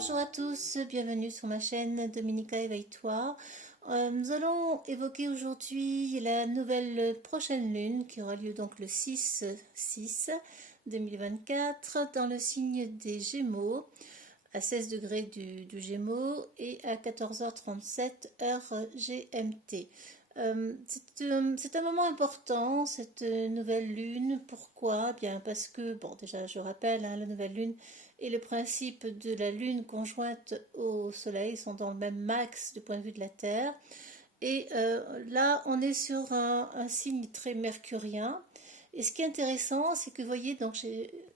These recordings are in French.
Bonjour à tous, bienvenue sur ma chaîne Dominica Éveille-toi. Nous allons évoquer aujourd'hui la nouvelle prochaine lune qui aura lieu donc le 6/6/2024 dans le signe des Gémeaux à 16 degrés du Gémeaux et à 14h37 heure GMT. C'est un moment important, cette nouvelle lune. Pourquoi? Bien parce que, bon, déjà je rappelle, la nouvelle lune et le principe de la lune conjointe au soleil sont dans le même axe du point de vue de la Terre. Et là, on est sur un signe très mercurien. Et ce qui est intéressant, c'est que vous voyez, donc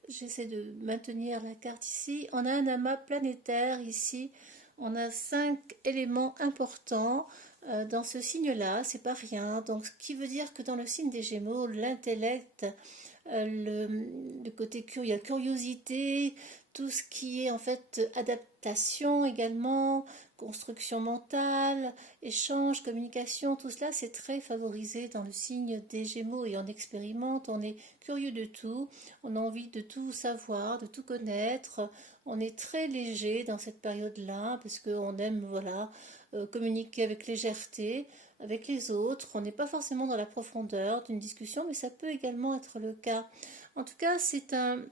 j'essaie de maintenir la carte ici. On a un amas planétaire ici. On a 5 éléments importants dans ce signe-là. C'est pas rien. Donc, ce qui veut dire que dans le signe des Gémeaux, l'intellect, le côté curieux, il y a curiosité, tout ce qui est en fait adaptation également, construction mentale, échange, communication, tout cela c'est très favorisé dans le signe des Gémeaux et on expérimente, on est curieux de tout, on a envie de tout savoir, de tout connaître, on est très léger dans cette période-là parce qu'on aime voilà communiquer avec légèreté avec les autres, on n'est pas forcément dans la profondeur d'une discussion mais ça peut également être le cas. En tout cas c'est un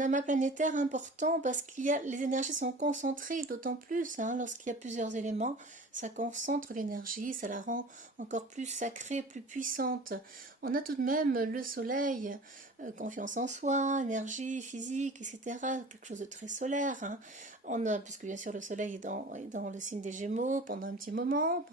amas planétaire important parce les énergies sont concentrées, d'autant plus lorsqu'il y a plusieurs éléments, ça concentre l'énergie, ça la rend encore plus sacrée, plus puissante. On a tout de même le soleil, confiance en soi, énergie physique, etc. Quelque chose de très solaire. Puisque bien sûr le soleil est dans le signe des Gémeaux pendant un petit moment.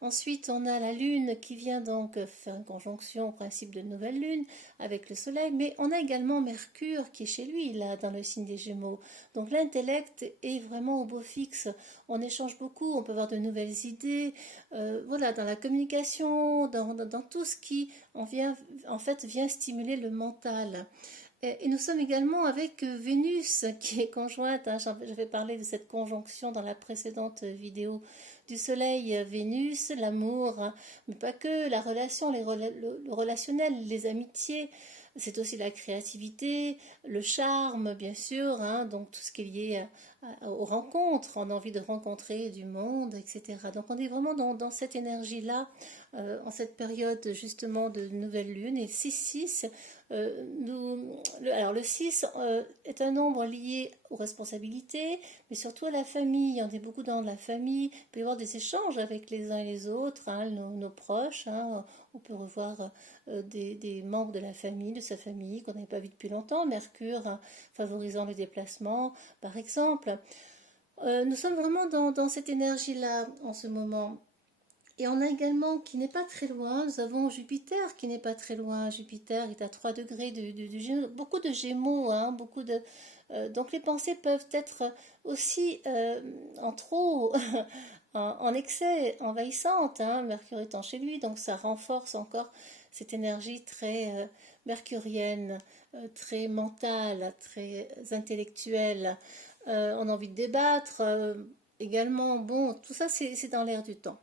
Ensuite on a la lune qui vient donc faire une conjonction au principe de nouvelle lune avec le soleil, mais on a également Mercure qui est chez lui là dans le signe des Gémeaux. Donc l'intellect est vraiment au beau fixe, on échange beaucoup, on peut avoir de nouvelles idées, voilà, dans la communication, dans tout ce qui vient stimuler le mental. Et nous sommes également avec Vénus qui est conjointe, j'avais parlé de cette conjonction dans la précédente vidéo du Soleil, Vénus, l'amour, mais pas que, la relation, le relationnel, les amitiés, c'est aussi la créativité, le charme bien sûr, donc tout ce qui est lié aux rencontres, on a envie de rencontrer du monde, etc. Donc on est vraiment dans cette énergie-là, en cette période justement de nouvelle lune, et 6-6, alors le 6 est un nombre lié aux responsabilités, mais surtout à la famille. On est beaucoup dans la famille, il peut y avoir des échanges avec les uns et les autres, nos proches, on peut revoir des membres de la famille, de sa famille qu'on n'avait pas vu depuis longtemps, Mercure favorisant le déplacement par exemple. Nous sommes vraiment dans cette énergie-là en ce moment. Et on a également, qui n'est pas très loin, nous avons Jupiter qui n'est pas très loin. Jupiter est à 3 degrés du Gémeaux, beaucoup de Gémeaux, donc les pensées peuvent être aussi en trop, en excès, envahissantes, Mercure étant chez lui, donc ça renforce encore cette énergie très mercurienne, très mentale, très intellectuelle. On a envie de débattre également. Bon, tout ça c'est dans l'air du temps.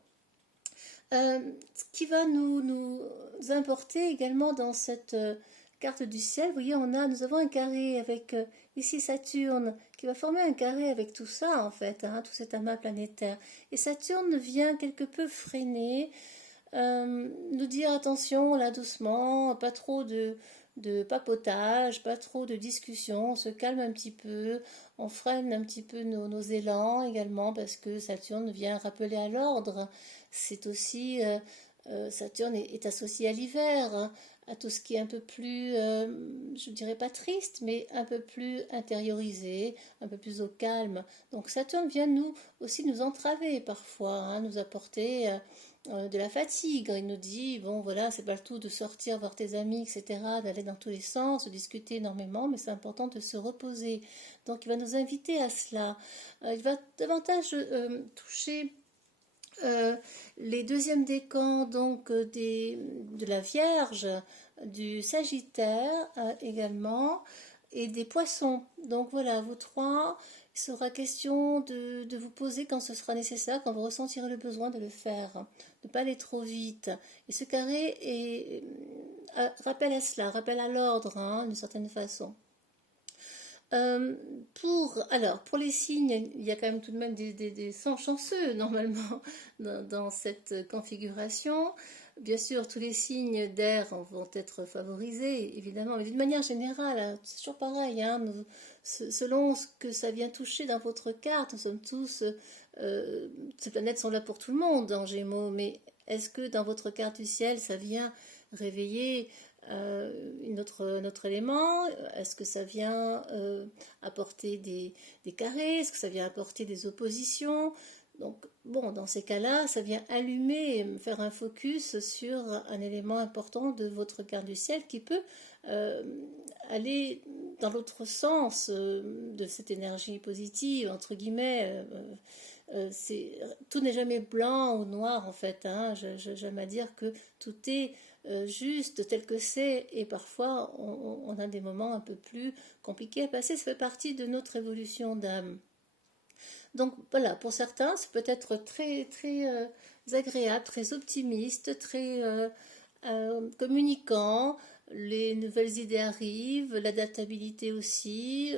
Ce qui va nous importer également dans cette carte du ciel, vous voyez, nous avons un carré avec ici Saturne qui va former un carré avec tout ça en fait, tout cet amas planétaire. Et Saturne vient quelque peu freiner, nous dire attention là doucement, pas trop de papotage, pas trop de discussion, on se calme un petit peu, on freine un petit peu nos élans également parce que Saturne vient rappeler à l'ordre. C'est aussi, Saturne est associé à l'hiver, à tout ce qui est un peu plus, je ne dirais pas triste, mais un peu plus intériorisé, un peu plus au calme. Donc Saturne vient aussi nous entraver parfois, nous apporter de la fatigue. Il nous dit, bon voilà, c'est pas le tout de sortir voir tes amis, etc., d'aller dans tous les sens, de discuter énormément, mais c'est important de se reposer. Donc il va nous inviter à cela. Il va davantage toucher les deuxièmes décans donc de la Vierge, du Sagittaire également, et des Poissons. Donc voilà, vous trois, il sera question de vous poser quand ce sera nécessaire, quand vous ressentirez le besoin de le faire, de ne pas aller trop vite. Et ce carré rappelle à cela, rappelle à l'ordre d'une certaine façon. Euh, pour les signes, il y a quand même tout de même des chanceux normalement dans cette configuration. Bien sûr, tous les signes d'air vont être favorisés, évidemment, mais d'une manière générale, hein, c'est toujours pareil, hein, selon ce que ça vient toucher dans votre carte, nous sommes tous, ces planètes sont là pour tout le monde en Gémeaux, mais est-ce que dans votre carte du ciel, ça vient réveiller notre élément? Est-ce que ça vient apporter des carrés? Est-ce que ça vient apporter des oppositions? Donc, bon, dans ces cas-là, ça vient allumer, faire un focus sur un élément important de votre carte du ciel qui peut euh, aller dans l'autre sens de cette énergie positive, entre guillemets. Tout n'est jamais blanc ou noir en fait, hein. J'aime à dire que tout est juste tel que c'est, et parfois on a des moments un peu plus compliqués à passer. Ça fait partie de notre évolution d'âme. Donc voilà, pour certains, c'est peut-être très très agréable, très optimiste, très communicant. Les nouvelles idées arrivent, l'adaptabilité aussi,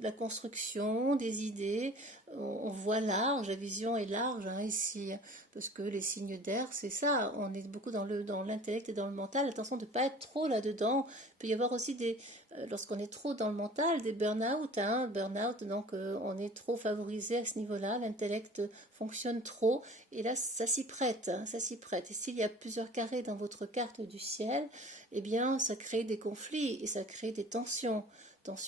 la construction des idées. On voit large, la vision est large, hein, ici, parce que les signes d'air, c'est ça. On est beaucoup dans l'intellect et dans le mental. Attention de ne pas être trop là-dedans. Il peut y avoir aussi lorsqu'on est trop dans le mental, des burn-out. Hein, burn-out, donc on est trop favorisé à ce niveau-là. L'intellect fonctionne trop. Et là, ça s'y prête, hein, ça s'y prête. Et s'il y a plusieurs carrés dans votre carte du ciel, eh bien, ça crée des conflits et ça crée des tensions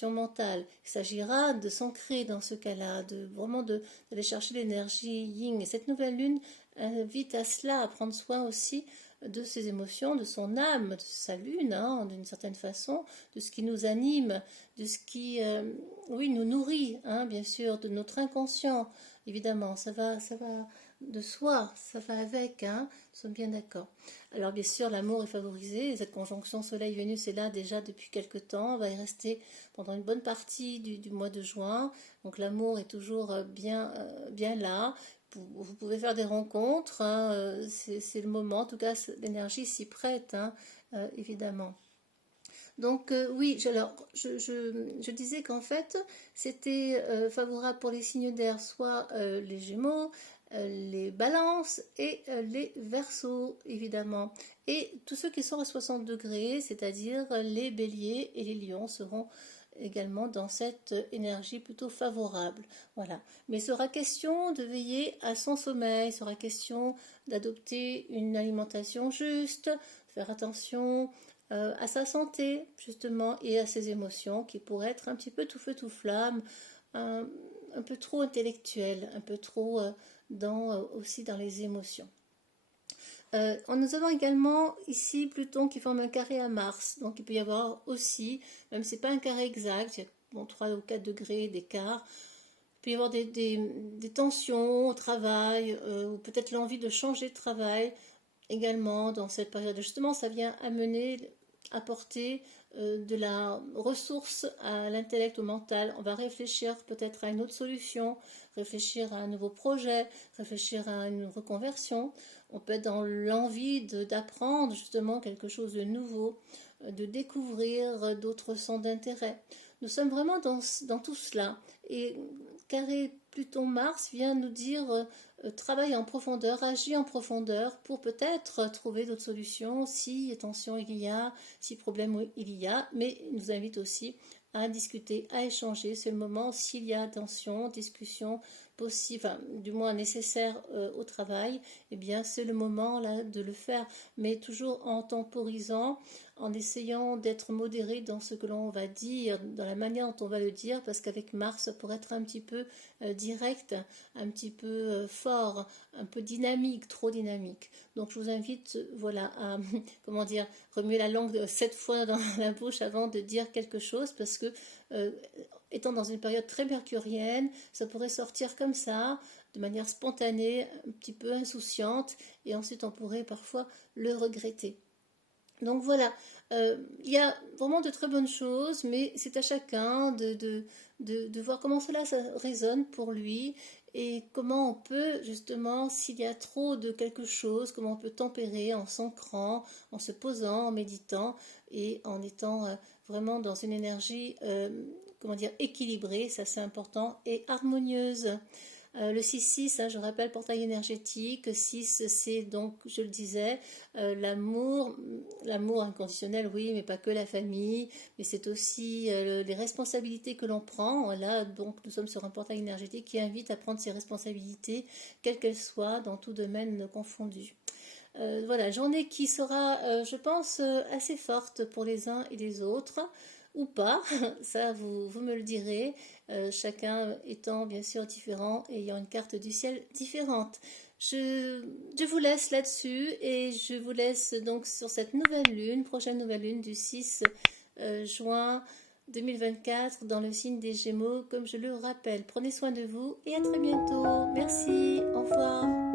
mentales. Il s'agira de s'ancrer dans ce cas-là, d'aller chercher l'énergie yin. Et cette nouvelle lune invite à cela, à prendre soin aussi de ses émotions, de son âme, de sa lune, hein, d'une certaine façon, de ce qui nous anime, de ce qui, oui, nous nourrit, hein, bien sûr, de notre inconscient. Évidemment, ça va de soi, ça va avec, hein, nous sommes bien d'accord. Alors bien sûr, l'amour est favorisé, cette conjonction Soleil-Vénus est là déjà depuis quelque temps, va y rester pendant une bonne partie du mois de juin, donc l'amour est toujours bien là. Vous pouvez faire des rencontres, hein, c'est le moment, en tout cas l'énergie s'y prête, hein, évidemment. Donc oui, je disais qu'en fait, c'était favorable pour les signes d'air, soit les Gémeaux, les Balances et les Verseaux, évidemment. Et tous ceux qui sont à 60 degrés, c'est-à-dire les Béliers et les Lions, seront également dans cette énergie plutôt favorable. Voilà. Mais il sera question de veiller à son sommeil, il sera question d'adopter une alimentation juste, faire attention à sa santé, justement, et à ses émotions, qui pourraient être un petit peu tout feu, tout flamme, un, un peu trop intellectuel, un peu trop aussi dans les émotions. Nous avons également ici Pluton qui forme un carré à Mars, donc il peut y avoir aussi, même si ce n'est pas un carré exact, il y a 3 ou 4 degrés d'écart, il peut y avoir des tensions au travail, ou peut-être l'envie de changer de travail également dans cette période. Justement, ça vient apporter de la ressource à l'intellect, au mental. On va réfléchir peut-être à une autre solution, réfléchir à un nouveau projet, réfléchir à une reconversion. On peut être dans l'envie d'apprendre justement quelque chose de nouveau, de découvrir d'autres centres d'intérêt. Nous sommes vraiment dans tout cela. Et carré Pluton-Mars vient nous dire travaille en profondeur, agis en profondeur pour peut-être trouver d'autres solutions si tension il y a, si problème il y a, mais il nous invite aussi à discuter, à échanger. C'est le moment s'il y a tension, discussion possible, enfin, du moins nécessaire au travail, eh bien c'est le moment là de le faire, mais toujours en temporisant, en essayant d'être modéré dans ce que l'on va dire, dans la manière dont on va le dire, parce qu'avec Mars, ça pourrait être un petit peu direct, un petit peu fort, un peu dynamique, trop dynamique. Donc je vous invite, voilà, à comment dire, remuer la langue 7 fois dans la bouche avant de dire quelque chose, parce que étant dans une période très mercurienne, ça pourrait sortir comme ça, de manière spontanée, un petit peu insouciante, et ensuite on pourrait parfois le regretter. Donc voilà, il y a vraiment de très bonnes choses, mais c'est à chacun de voir comment cela ça résonne pour lui et comment on peut justement, s'il y a trop de quelque chose, comment on peut tempérer en s'ancrant, en se posant, en méditant et en étant vraiment dans une énergie comment dire, équilibrée, ça c'est important, et harmonieuse. Le 6-6, hein, je rappelle, portail énergétique. 6, c'est donc, je le disais, l'amour inconditionnel, oui, mais pas que la famille, mais c'est aussi les responsabilités que l'on prend. Là, donc, nous sommes sur un portail énergétique qui invite à prendre ses responsabilités, quelles qu'elles soient, dans tout domaine confondu. Voilà, journée qui sera, je pense, assez forte pour les uns et les autres, ou pas, ça vous me le direz, chacun étant bien sûr différent et ayant une carte du ciel différente. Je vous laisse là-dessus et je vous laisse donc sur cette prochaine nouvelle lune du 6 juin 2024 dans le signe des Gémeaux, comme je le rappelle. Prenez soin de vous et à très bientôt. Merci, au revoir.